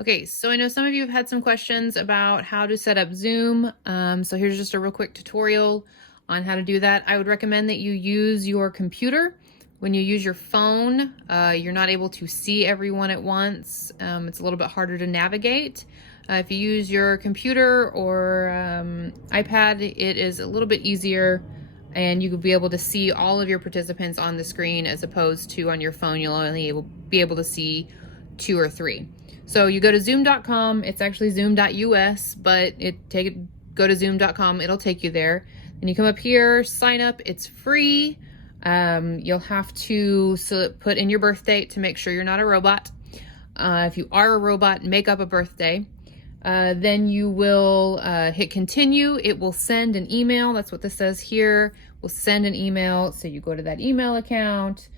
Okay, so I know some of you have had some questions about how to set up Zoom. So here's just a real quick tutorial on how to do that. I would recommend that you use your computer. When you use your phone, you're not able to see everyone at once. It's a little bit harder to navigate. If you use your computer or iPad, it is a little bit easier and you will be able to see all of your participants on the screen as opposed to on your phone, you'll only be able to see 2 or 3. So you go to zoom.com, it's actually zoom.us, but go to zoom.com, it'll take you there. Then you come up here, sign up, it's free. You'll have to put in your birth date to make sure you're not a robot. If you are a robot, make up a birthday. Then you will hit continue. It will send an email. That's what this says here. We'll send an email. So you go to that email account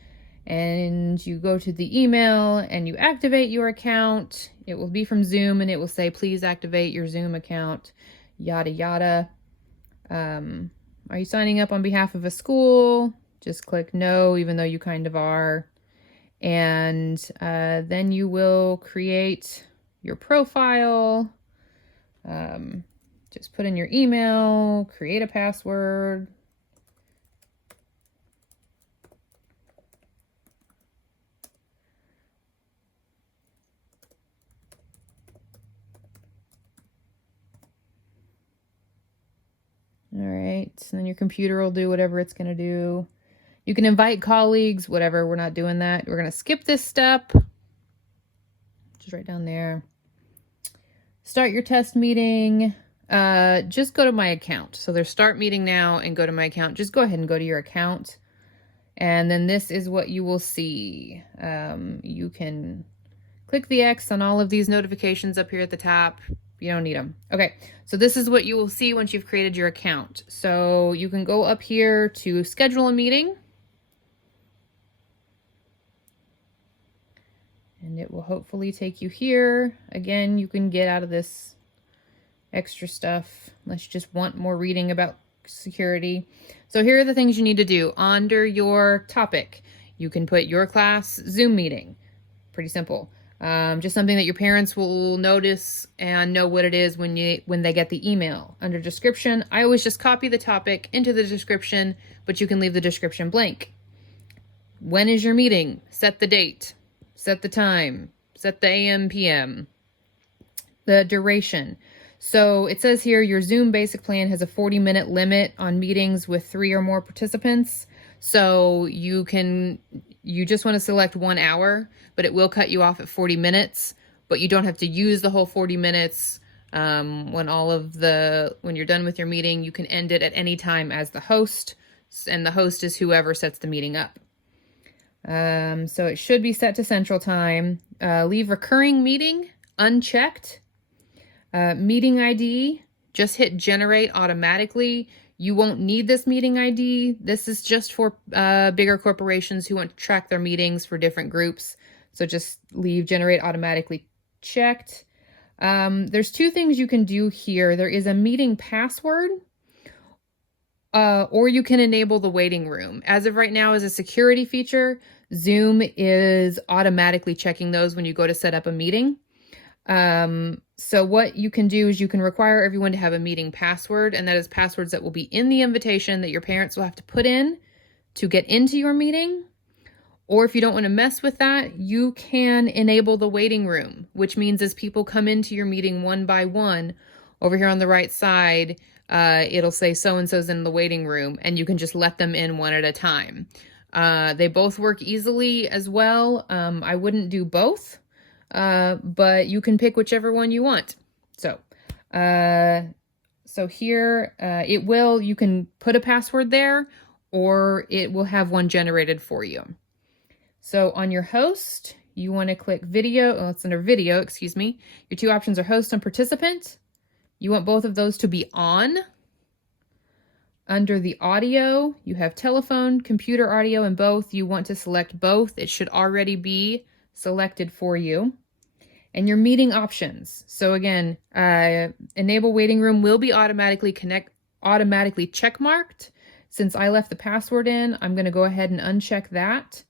and you go to the email and you activate your account. It will be from Zoom and it will say, please activate your Zoom account, yada, yada. Are you signing up on behalf of a school? Just click no, even though you kind of are. And then you will create your profile. Just put in your email, create a password. All right, so then your computer will do whatever it's going to do. You can invite colleagues, whatever. We're not doing that. We're going to skip this step. Just right down there. Start your test meeting. Just go to my account. So there's start meeting now and go to my account. Just go ahead and go to your account. And then this is what you will see. You can click the X on all of these notifications up here at the top. You don't need them. Okay, so this is what you will see once you've created your account. So you can go up here to schedule a meeting. And it will hopefully take you here. Again, you can get out of this extra stuff unless you just want more reading about security. So here are the things you need to do. Under your topic, you can put your class Zoom meeting. Pretty simple. Just something that your parents will notice and know what it is when they get the email. Under description, I always just copy the topic into the description, but you can leave the description blank. When is your meeting? Set the date. Set the time. Set the AM, PM. The duration. So it says here your Zoom basic plan has a 40-minute limit on meetings with 3 or more participants. So you just want to select 1 hour, but it will cut you off at 40 minutes, but you don't have to use the whole 40 minutes. When you're done with your meeting, you can end it at any time as the host, and the host is whoever sets the meeting up. So it should be set to Central Time. Leave recurring meeting unchecked. Meeting ID, just hit generate automatically. You won't need this meeting ID. This is just for bigger corporations who want to track their meetings for different groups. So just leave generate automatically checked. There's 2 things you can do here. There is a meeting password, or you can enable the waiting room. As of right now, as a security feature, Zoom is automatically checking those when you go to set up a meeting. So what you can do is you can require everyone to have a meeting password, and that is passwords that will be in the invitation that your parents will have to put in to get into your meeting. Or if you don't want to mess with that, you can enable the waiting room, which means as people come into your meeting one by one, over here on the right side, it'll say so-and-so's in the waiting room, and you can just let them in one at a time. They both work easily as well. I wouldn't do both. But you can pick whichever one you want. So here you can put a password there, or it will have one generated for you. So on your host, you want to click video. Oh, it's under video, excuse me. Your 2 options are host and participant. You want both of those to be on. Under the audio, you have telephone, computer audio, and both. You want to select both. It should already be selected for you. And your meeting options. So again, enable waiting room will be automatically check marked. Since I left the password in, I'm going to go ahead and uncheck that.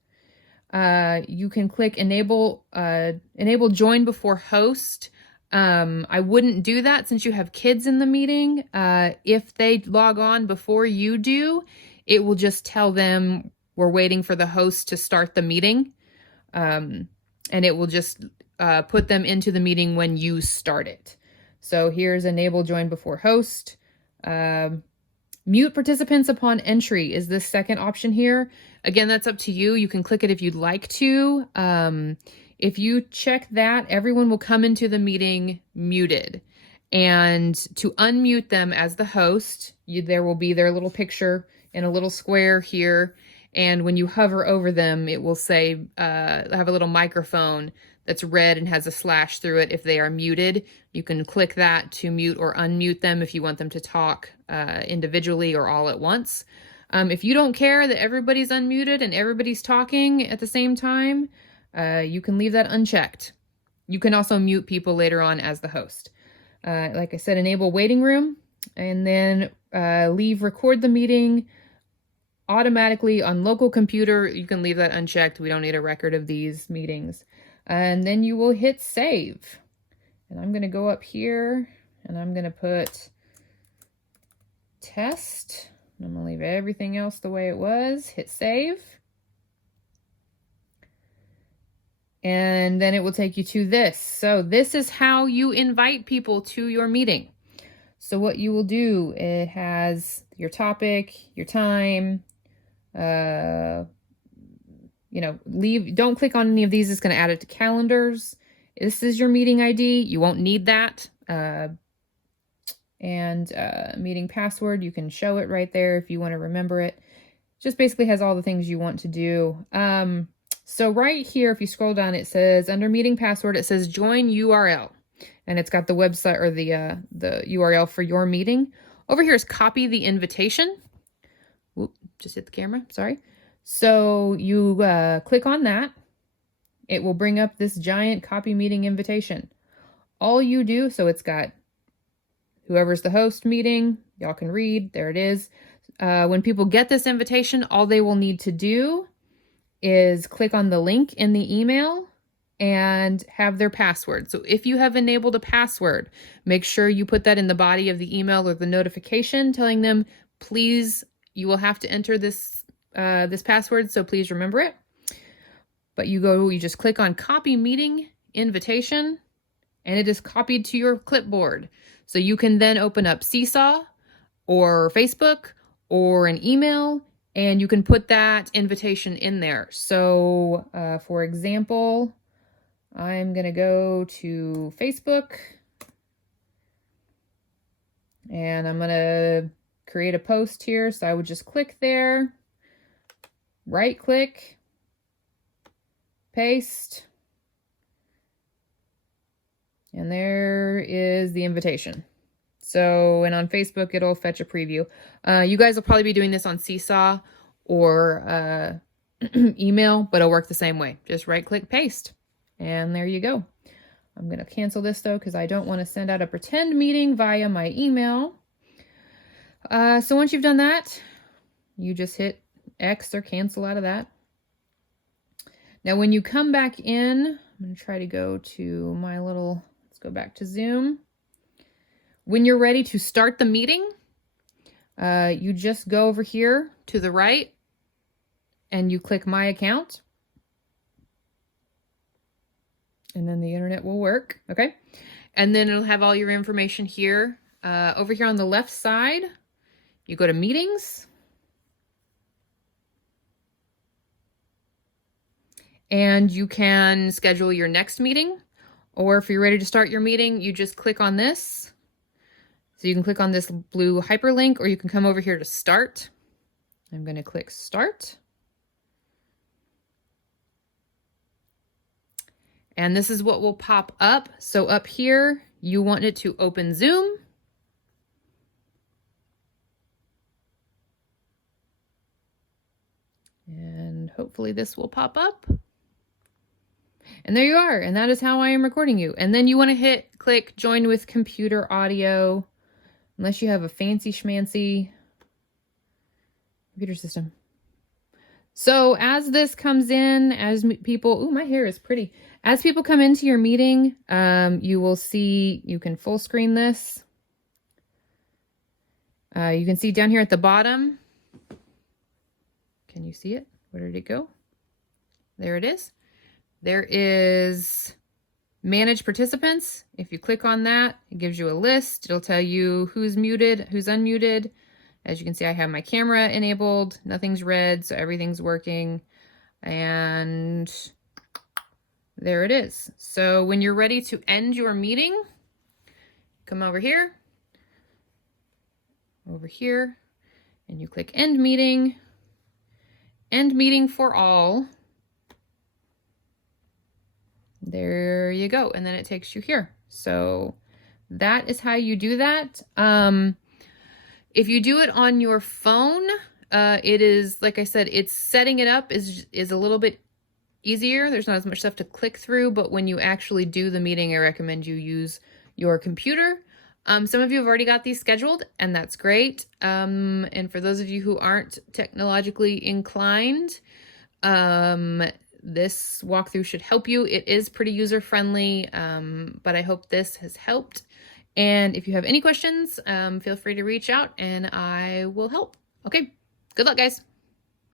You can click enable join before host. I wouldn't do that since you have kids in the meeting. If they log on before you do, it will just tell them we're waiting for the host to start the meeting. And it will just put them into the meeting when you start it. So here's enable join before host. Mute participants upon entry is this second option here. Again, that's up to you. You can click it if you'd like to. If you check that, everyone will come into the meeting muted. And to unmute them as the host, there will be their little picture in a little square here. And when you hover over them, it will say, have a little microphone that's red and has a slash through it if they are muted. You can click that to mute or unmute them if you want them to talk individually or all at once. If you don't care that everybody's unmuted and everybody's talking at the same time, you can leave that unchecked. You can also mute people later on as the host. Like I said, enable waiting room, and then leave record the meeting automatically on local computer. You can leave that unchecked. We don't need a record of these meetings. And then you will hit save. And I'm going to go up here and I'm going to put test. I'm going to leave everything else the way it was. Hit save. And then it will take you to this. So this is how you invite people to your meeting. So what you will do, it has your topic, your time, don't click on any of these. It's going to add it to calendars. This is your meeting ID. You won't need that. Meeting password, you can show it right there if you want to remember it. Just basically has all the things you want to do. So right here, if you scroll down, it says under meeting password, it says join URL, and it's got the website or the URL for your meeting. Over here is copy the invitation. Whoop, just hit the camera, sorry. So you click on that. It will bring up this giant copy meeting invitation. All you do, so it's got whoever's the host meeting, y'all can read, there it is. When people get this invitation, all they will need to do is click on the link in the email and have their password. So if you have enabled a password, make sure you put that in the body of the email or the notification telling them, please, you will have to enter this password, so please remember it. But you just click on copy meeting invitation and it is copied to your clipboard. So you can then open up Seesaw or Facebook or an email and you can put that invitation in there. So for example, I'm going to go to Facebook and I'm going to create a post here. So I would just click there, right click, paste, and there is the invitation. So, and on Facebook, it'll fetch a preview. You guys will probably be doing this on Seesaw or email, but it'll work the same way. Just right click, paste, and there you go. I'm going to cancel this though, because I don't want to send out a pretend meeting via my email. So once you've done that, you just hit X or cancel out of that. Now, when you come back in, I'm going to try to go to my little, let's go back to Zoom. When you're ready to start the meeting, you just go over here to the right and you click My Account. And then the internet will work, okay? And then it'll have all your information here. Over here on the left side, you go to Meetings. And you can schedule your next meeting, or if you're ready to start your meeting, you just click on this. So you can click on this blue hyperlink, or you can come over here to Start. I'm going to click Start. And this is what will pop up. So up here, you want it to open Zoom. And hopefully this will pop up. And there you are. And that is how I am recording you. And then you want to click join with computer audio, unless you have a fancy schmancy computer system. So as this comes in, as people, ooh, my hair is pretty. As people come into your meeting, you will see, you can full screen this. You can see down here at the bottom. Can you see it? Where did it go? There it is. There is manage participants. If you click on that, it gives you a list. It'll tell you who's muted, who's unmuted. As you can see, I have my camera enabled. Nothing's red, so everything's working. And there it is. So when you're ready to end your meeting, come over here, and you click end meeting for all. There you go. And then it takes you here. So that is how you do that. If you do it on your phone, it is, like I said, it's setting it up is a little bit easier. There's not as much stuff to click through, but when you actually do the meeting, I recommend you use your computer. Some of you have already got these scheduled, and that's great. And for those of you who aren't technologically inclined, this walkthrough should help you. It is pretty user-friendly, but I hope this has helped. And if you have any questions, feel free to reach out and I will help. Okay, good luck, guys.